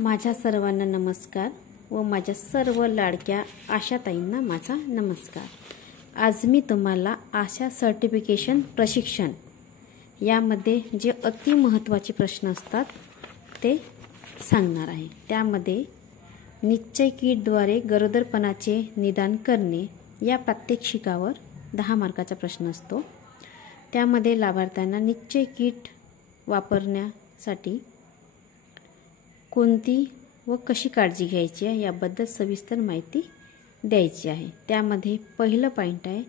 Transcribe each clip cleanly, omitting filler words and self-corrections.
माझ्या सर्वांना नमस्कार व माझ्या सर्व लाडक्या आशाताईंना माझा नमस्कार। आज मी तुम्हाला आशा सर्टिफिकेशन प्रशिक्षण यामध्ये जे अति महत्त्वाचे प्रश्न असतात ते सांगणार आहे। त्यामध्ये निश्चय किटद्वारे गरोदरपणाचे निदान करणे या प्रात्यक्षिकावर 10 मार्काचा प्रश्न असतो। त्यामध्ये लाभार्थ्यांना निश्चय किट वापरण्यासाठी कोणती व कशी काळजी घ्यायची आहे याबद्दल सविस्तर माहिती द्यायची आहे। त्यामध्ये पहिलं पॉइंट आहे,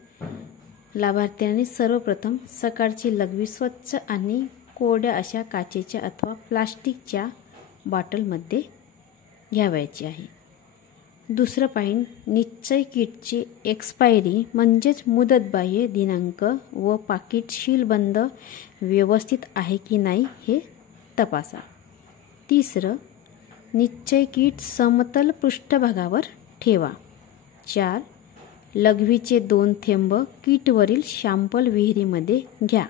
लाभार्थ्यांनी सर्वप्रथम सकाळची लघवी स्वच्छ आणि कोरड्या अशा काचेच्या अथवा प्लास्टिकच्या बॉटलमध्ये घ्यावायची आहे। दुसरं पॉइंट, निश्चय किटची एक्सपायरी म्हणजेच मुदतबाह्य दिनांक व पाकिट सीलबंद व्यवस्थित आहे की नाही हे तपासा। तिसरं, निश्चय किट समतल पृष्ठभागावर ठेवा। 4, लघवीचे 2 थेंब किटवरील शॅम्पल विहिरीमध्ये घ्या।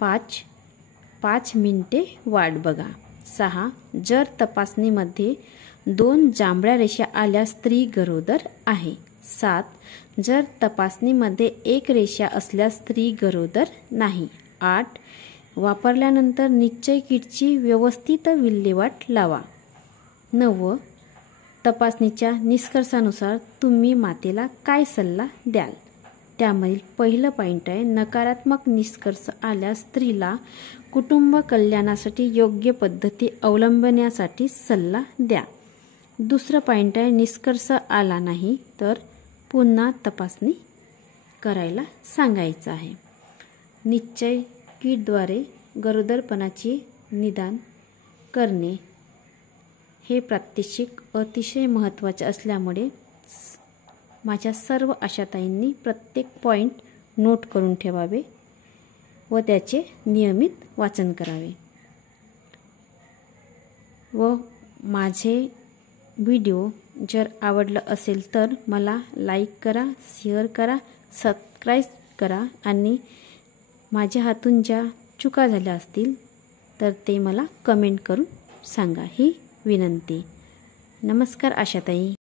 5 मिनिटे वाट बघा। 6, जर तपासणीमध्ये 2 जांभळ्या रेषा आल्यास स्त्री गरोदर आहे। 7, जर तपासणीमध्ये 1 रेषा असल्यास स्त्री गरोदर नाही। 8, वापरल्यानंतर निश्चय किटची व्यवस्थित विल्हेवाट लावा। 9, तपासणीच्या निष्कर्षानुसार तुम्ही मातेला काय सल्ला द्याल? त्यामधील पहिलं पॉइंट आहे, नकारात्मक निष्कर्ष आल्यास स्त्रीला कुटुंब कल्याणासाठी योग्य पद्धती अवलंबण्यासाठी सल्ला द्या। दुसरं पॉइंट आहे, निष्कर्ष आला नाही तर पुन्हा तपासणी करायला सांगायचं आहे। निश्चय किटद्वारे गरोदरपणाचे निदान करणे हे प्रात्यक्षिक अतिशय महत्त्वाचे असल्यामुळे माझ्या सर्व आशाताईंनी प्रत्येक पॉइंट नोट करून ठेवावे व त्याचे नियमित वाचन करावे व माझे व्हिडिओ जर आवडलं असेल तर मला लाईक करा, शेअर करा, सबस्क्राईब करा आणि माझ्या हातून ज्या चुका झाल्या असतील तर ते मला कमेंट करून सांगा ही विनंती। नमस्कार आशाताई।